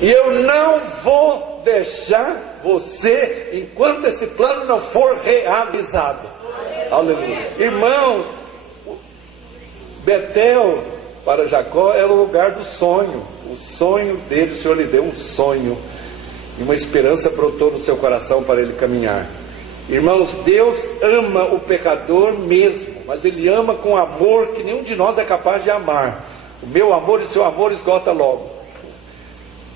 E eu não vou deixar você enquanto esse plano não for realizado. Aleluia. Irmãos, Betel para Jacó era o lugar do sonho. O sonho dele, o Senhor lhe deu um sonho, e uma esperança brotou no seu coração para ele caminhar. Irmãos, Deus ama o pecador mesmo, mas Ele ama com amor que nenhum de nós é capaz de amar. O meu amor e o seu amor esgota logo.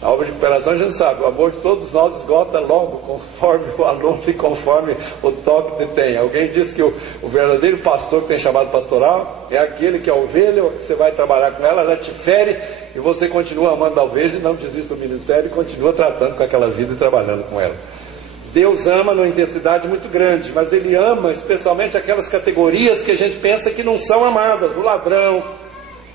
A obra de recuperação a gente sabe, o amor de todos nós esgota logo, conforme o aluno e conforme o toque que tem. Alguém disse que o verdadeiro pastor que tem chamado pastoral é aquele que a ovelha, você vai trabalhar com ela te fere, e você continua amando a ovelha e não desiste do ministério e continua tratando com aquela vida e trabalhando com ela. Deus ama numa intensidade muito grande, mas Ele ama especialmente aquelas categorias que a gente pensa que não são amadas: o ladrão,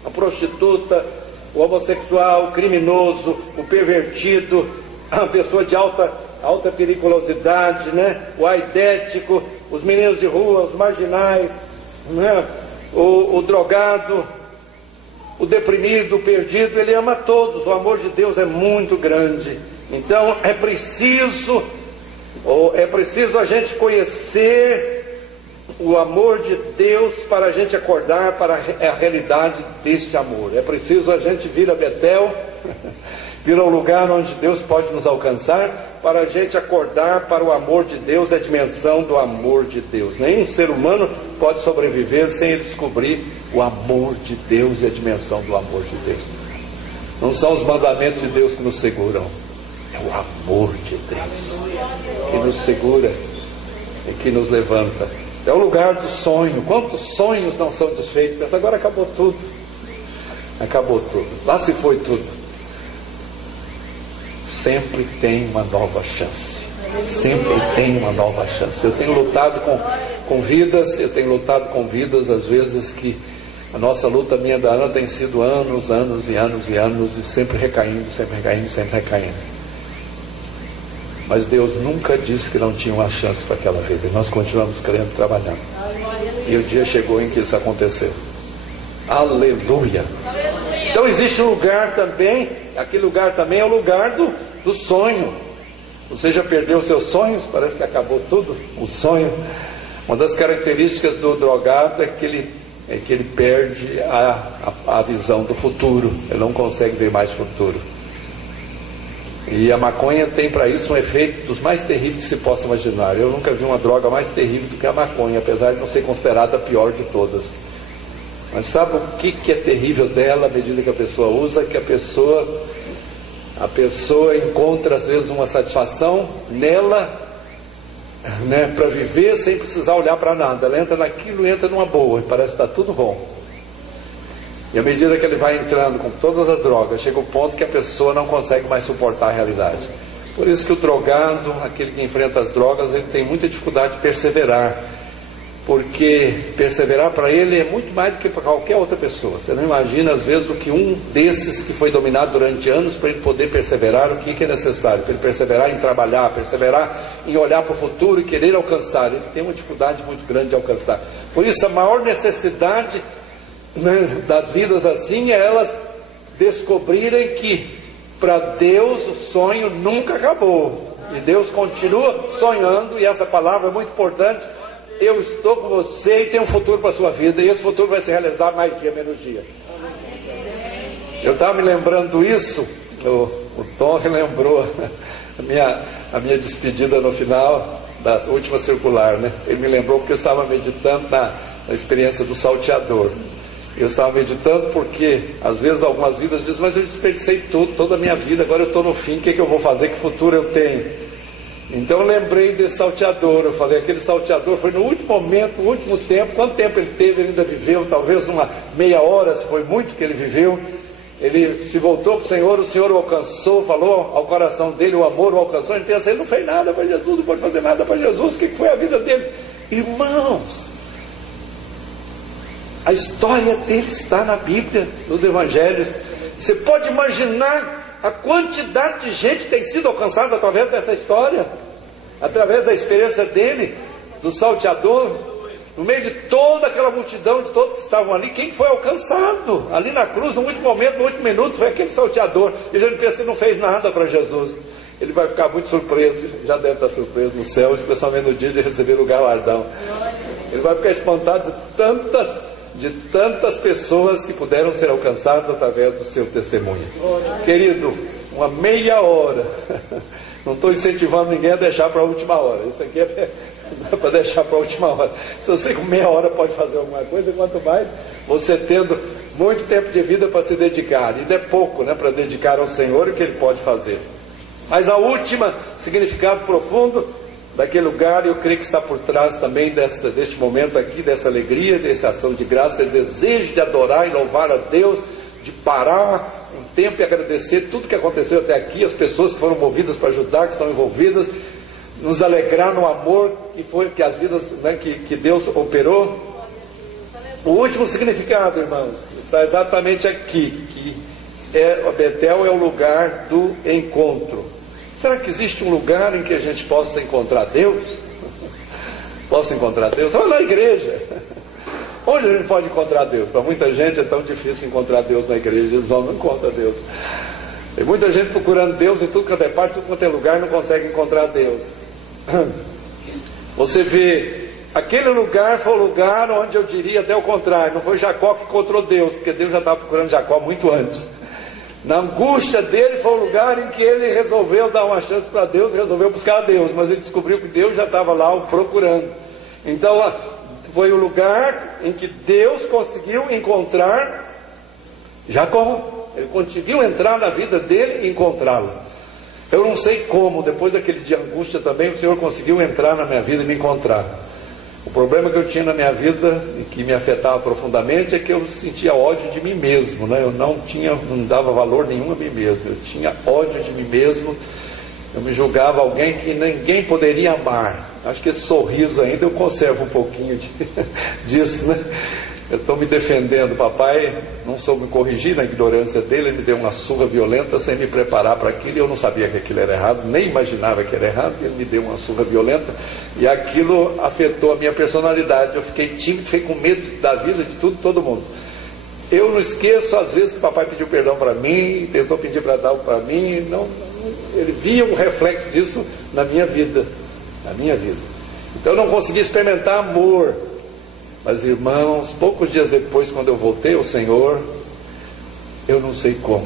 a prostituta, o homossexual, o criminoso, o pervertido, a pessoa de alta periculosidade, né? O aidético, os meninos de rua, os marginais, né? O drogado, o deprimido, o perdido. Ele ama todos. O amor de Deus é muito grande. Então é preciso a gente conhecer o amor de Deus para a gente acordar para a realidade deste amor. É preciso a gente vir a Betel, vir ao lugar onde Deus pode nos alcançar, para a gente acordar para o amor de Deus, a dimensão do amor de Deus. Nenhum ser humano pode sobreviver sem descobrir o amor de Deus e a dimensão do amor de Deus. Não são os mandamentos de Deus que nos seguram, é o amor de Deus que nos segura e que nos levanta. É o lugar do sonho. Quantos sonhos não são desfeitos? Mas agora acabou tudo. Acabou tudo. Lá se foi tudo. Sempre tem uma nova chance. Sempre tem uma nova chance. Eu tenho lutado com vidas, às vezes que a nossa luta, minha da Ana, tem sido anos e sempre recaindo. Mas Deus nunca disse que não tinha uma chance para aquela vida. E nós continuamos crendo, trabalhando. E o dia chegou em que isso aconteceu. Aleluia! Então existe um lugar também, aquele lugar também é o lugar do sonho. Você já perdeu os seus sonhos? Parece que acabou tudo. O sonho. Uma das características do drogado é que ele perde a visão do futuro. Ele não consegue ver mais futuro. E a maconha tem para isso um efeito dos mais terríveis que se possa imaginar. Eu nunca vi uma droga mais terrível do que a maconha, apesar de não ser considerada a pior de todas. Mas sabe o que é terrível dela à medida que a pessoa usa? Que a pessoa encontra às vezes uma satisfação nela, né, para viver sem precisar olhar para nada. Ela entra naquilo e entra numa boa, e parece que está tudo bom. E à medida que ele vai entrando com todas as drogas, chega um ponto que a pessoa não consegue mais suportar a realidade. Por isso que o drogado, aquele que enfrenta as drogas, ele tem muita dificuldade de perseverar. Porque perseverar para ele é muito mais do que para qualquer outra pessoa. Você não imagina às vezes o que um desses que foi dominado durante anos, para ele poder perseverar, o que é necessário? Para ele perseverar em trabalhar, perseverar em olhar para o futuro e querer alcançar. Ele tem uma dificuldade muito grande de alcançar. Por isso a maior necessidade, né, das vidas assim é elas descobrirem que para Deus o sonho nunca acabou. E Deus continua sonhando, e essa palavra é muito importante. Eu estou com você e tenho um futuro para a sua vida, e esse futuro vai se realizar mais dia, menos dia. Eu estava me lembrando isso, o Tom relembrou a minha despedida no final da última circular, né? Ele me lembrou porque eu estava meditando na experiência do salteador. Eu estava meditando porque às vezes algumas vidas dizem: mas eu desperdicei tudo, toda a minha vida, agora eu estou no fim, o que eu vou fazer, que futuro eu tenho? Então eu lembrei desse salteador. Eu falei, aquele salteador foi no último momento, no último tempo. Quanto tempo ele teve? Ele ainda viveu, talvez uma meia hora, se foi muito que ele viveu. Ele se voltou para o Senhor o alcançou, falou ao coração dele, o amor o alcançou. Ele pensa, ele não fez nada para Jesus, não pode fazer nada para Jesus. O que foi a vida dele? Irmãos, a história dele está na Bíblia, nos Evangelhos. Você pode imaginar a quantidade de gente tem sido alcançada através dessa história, através da experiência dele, do salteador. No meio de toda aquela multidão, de todos que estavam ali, quem foi alcançado? Ali na cruz, no último momento, no último minuto, foi aquele salteador. E a gente pensa que não fez nada para Jesus. Ele vai ficar muito surpreso, já deve estar surpreso no céu, especialmente no dia de receber o galardão. Ele vai ficar espantado de tantas pessoas que puderam ser alcançadas através do seu testemunho. Querido, uma meia hora. Não estou incentivando ninguém a deixar para a última hora. Isso aqui é para deixar para a última hora. Se você com meia hora pode fazer alguma coisa, quanto mais você tendo muito tempo de vida para se dedicar. E é pouco, né, para dedicar ao Senhor, o que Ele pode fazer. Mas a última, significado profundo daquele lugar, eu creio que está por trás também deste momento aqui, dessa alegria, dessa ação de graça, desse desejo de adorar e louvar a Deus, de parar um tempo e agradecer tudo que aconteceu até aqui, as pessoas que foram movidas para ajudar, que estão envolvidas, nos alegrar no amor que as vidas, né, que Deus operou. O último significado, irmãos, está exatamente aqui, que Betel é o lugar do encontro. Será que existe um lugar em que a gente possa encontrar Deus? Possa encontrar Deus? Olha na igreja. Onde a gente pode encontrar Deus? Para muita gente é tão difícil encontrar Deus na igreja, eles não encontram Deus. Tem muita gente procurando Deus em tudo quanto é parte, tudo quanto é lugar, não consegue encontrar Deus. Você vê, aquele lugar foi o lugar onde eu diria até o contrário, não foi Jacó que encontrou Deus, porque Deus já estava procurando Jacó muito antes. Na angústia dele foi o lugar em que ele resolveu dar uma chance para Deus, resolveu buscar a Deus, mas ele descobriu que Deus já estava lá o procurando. Então foi o lugar em que Deus conseguiu encontrar Jacó. Ele conseguiu entrar na vida dele e encontrá-lo. Eu não sei como, depois daquele dia de angústia também, o Senhor conseguiu entrar na minha vida e me encontrar. O problema que eu tinha na minha vida, e que me afetava profundamente, é que eu sentia ódio de mim mesmo, né? Eu não dava valor nenhum a mim mesmo. Eu tinha ódio de mim mesmo. Eu me julgava alguém que ninguém poderia amar. Acho que esse sorriso ainda eu conservo um pouquinho disso, né? Eu estou me defendendo. Papai não soube me corrigir na ignorância dele. Ele me deu uma surra violenta sem me preparar para aquilo. Eu não sabia que aquilo era errado, nem imaginava que era errado. Ele me deu uma surra violenta e aquilo afetou a minha personalidade. Eu fiquei tímido, fiquei com medo da vida, de tudo, todo mundo. Eu não esqueço, às vezes, que papai pediu perdão para mim, tentou pedir para dar para mim. Ele via um reflexo disso na minha vida. Então eu não conseguia experimentar amor. Mas, irmãos, poucos dias depois, quando eu voltei ao Senhor, eu não sei como,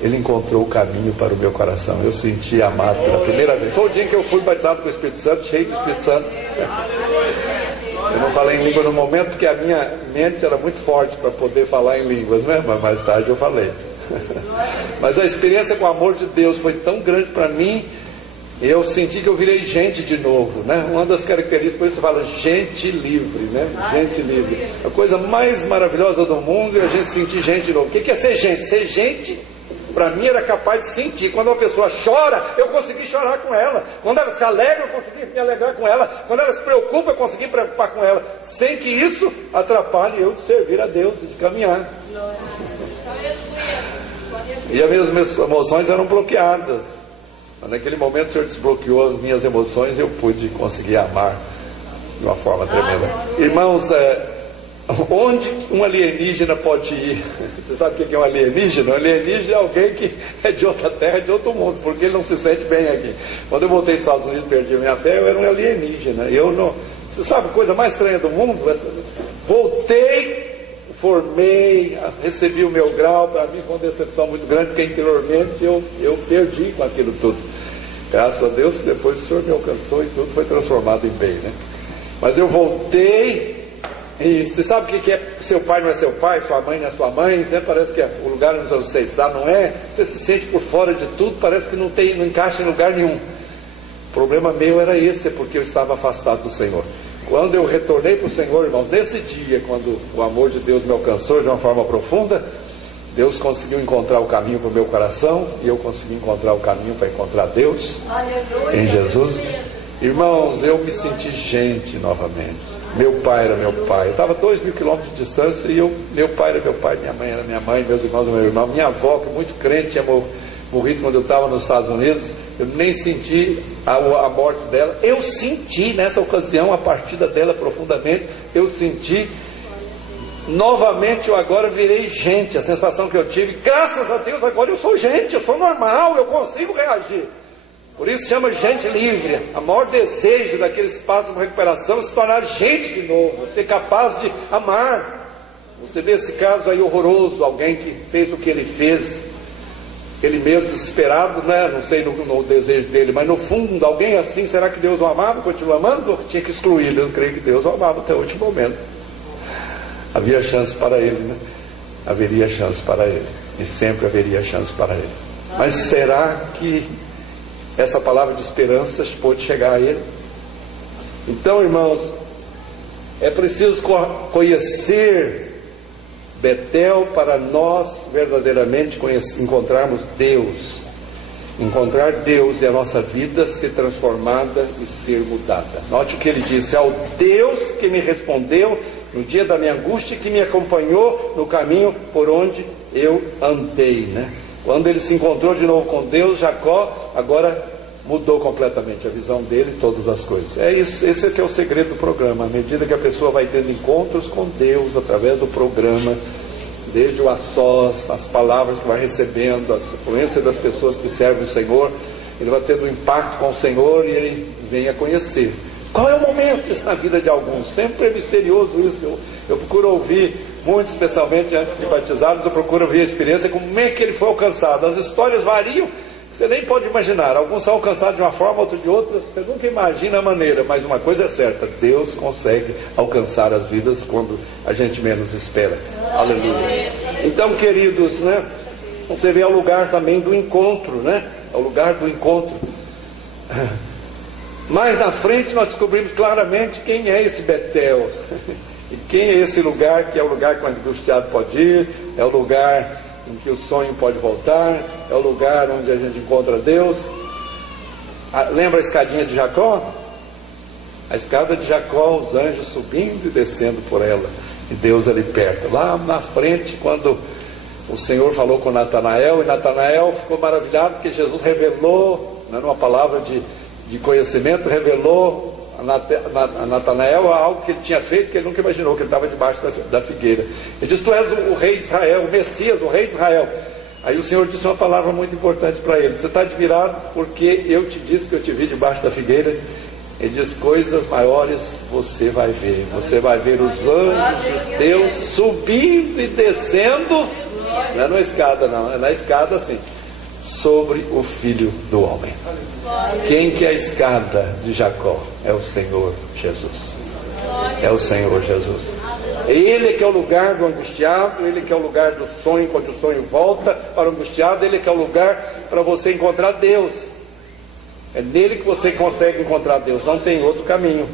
Ele encontrou o caminho para o meu coração. Eu senti amado pela primeira vez. Foi o dia em que eu fui batizado com o Espírito Santo, cheio do Espírito Santo. Eu não falei em língua no momento, porque a minha mente era muito forte para poder falar em línguas, né? Mas mais tarde eu falei. Mas a experiência com o amor de Deus foi tão grande para mim, eu senti que eu virei gente de novo, né? Uma das características, por isso fala gente livre, né? Gente livre. A coisa mais maravilhosa do mundo é a gente sentir gente de novo. O que é ser gente? Ser gente, para mim, era capaz de sentir. Quando uma pessoa chora, eu consegui chorar com ela. Quando ela se alegra, eu consegui me alegrar com ela. Quando ela se preocupa, eu consegui me preocupar com ela. Sem que isso atrapalhe eu de servir a Deus, de caminhar. E as minhas emoções eram bloqueadas. Naquele momento o Senhor desbloqueou as minhas emoções e eu pude conseguir amar de uma forma tremenda. Irmãos, onde um alienígena pode ir? Você sabe o que é um alienígena? Um alienígena é alguém que é de outra terra, de outro mundo, porque ele não se sente bem aqui. Quando eu voltei dos Estados Unidos, perdi a minha fé, eu era um alienígena. Você sabe a coisa mais estranha do mundo? Voltei, formei, recebi o meu grau. Para mim foi uma decepção muito grande, porque interiormente eu perdi com aquilo tudo. Graças a Deus que depois o Senhor me alcançou e tudo foi transformado em bem, né? Mas eu voltei. E você sabe o que é seu pai não é seu pai, sua mãe não é sua mãe, né? Parece que o lugar onde você está não é. Você se sente por fora de tudo, parece que não encaixa em lugar nenhum. O problema meu era esse, porque eu estava afastado do Senhor. Quando eu retornei para o Senhor, irmãos, nesse dia, quando o amor de Deus me alcançou de uma forma profunda, Deus conseguiu encontrar o caminho para o meu coração, e eu consegui encontrar o caminho para encontrar Deus. Aleluia. Em Jesus. Irmãos, eu me senti gente novamente. Meu pai era meu pai. Eu estava a 2.000 quilômetros de distância, e meu pai era meu pai, minha mãe era minha mãe, meus irmãos eram meu irmão. Minha avó, que muito crente, morrido quando eu estava nos Estados Unidos, eu nem senti a morte dela. Eu senti nessa ocasião a partida dela profundamente. Eu senti novamente, eu agora virei gente. A sensação que eu tive, graças a Deus, agora eu sou gente, eu sou normal, eu consigo reagir. Por isso chama gente livre. O maior desejo daqueles que passam por recuperação é se tornar gente de novo, ser capaz de amar. Você vê esse caso aí horroroso, alguém que fez o que ele fez, ele mesmo desesperado, né? Não sei no desejo dele, mas no fundo, alguém assim, será que Deus o amava? Continua amando? Tinha que excluir. Eu creio que Deus o amava até o último momento. Havia chance para ele, né? Haveria chance para ele, e sempre haveria chance para ele. Mas será que essa palavra de esperança pôde chegar a ele? Então, irmãos, é preciso conhecer Betel para nós verdadeiramente encontrarmos Deus. Encontrar Deus e a nossa vida ser transformada e ser mudada. Note o que ele disse: ao Deus que me respondeu no dia da minha angústia, que me acompanhou no caminho por onde eu andei, né? Quando ele se encontrou de novo com Deus, Jacó agora mudou completamente a visão dele e todas as coisas. É isso, esse é que é o segredo do programa. À medida que a pessoa vai tendo encontros com Deus através do programa, desde o a sós, as palavras que vai recebendo, a influência das pessoas que servem o Senhor, ele vai tendo um impacto com o Senhor e ele vem a conhecer. Qual é o momento disso na vida de alguns? Sempre é misterioso isso. Eu procuro ouvir muito, especialmente antes de batizá-los, eu procuro ouvir a experiência, como é que ele foi alcançado. As histórias variam, você nem pode imaginar. Alguns são alcançados de uma forma, outros de outra. Você nunca imagina a maneira, mas uma coisa é certa: Deus consegue alcançar as vidas quando a gente menos espera. Aleluia. Então, queridos, né? Você vê, é o lugar também do encontro, né? É o lugar do encontro. Mais na frente nós descobrimos claramente quem é esse Betel. E quem é esse lugar, que é o lugar que o angustiado pode ir, é o lugar em que o sonho pode voltar, é o lugar onde a gente encontra Deus. Lembra a escadinha de Jacó? A escada de Jacó, os anjos subindo e descendo por ela, e Deus ali perto. Lá na frente, quando o Senhor falou com Natanael, e Natanael ficou maravilhado porque Jesus revelou, né, numa palavra de conhecimento, revelou a Natanael algo que ele tinha feito, que ele nunca imaginou, que ele estava debaixo da figueira. Ele disse: tu és o rei de Israel, o Messias, o rei de Israel. Aí o Senhor disse uma palavra muito importante para ele: você está admirado porque eu te disse que eu te vi debaixo da figueira? Ele diz: coisas maiores você vai ver. Você vai ver os anjos de Deus subindo e descendo. Não é na escada, não, é na escada assim, sobre o Filho do Homem. Quem que é a escada de Jacó? É o Senhor Jesus. É o Senhor Jesus. Ele que é o lugar do angustiado, ele que é o lugar do sonho, quando o sonho volta para o angustiado, ele que é o lugar para você encontrar Deus. É nele que você consegue encontrar Deus, não tem outro caminho.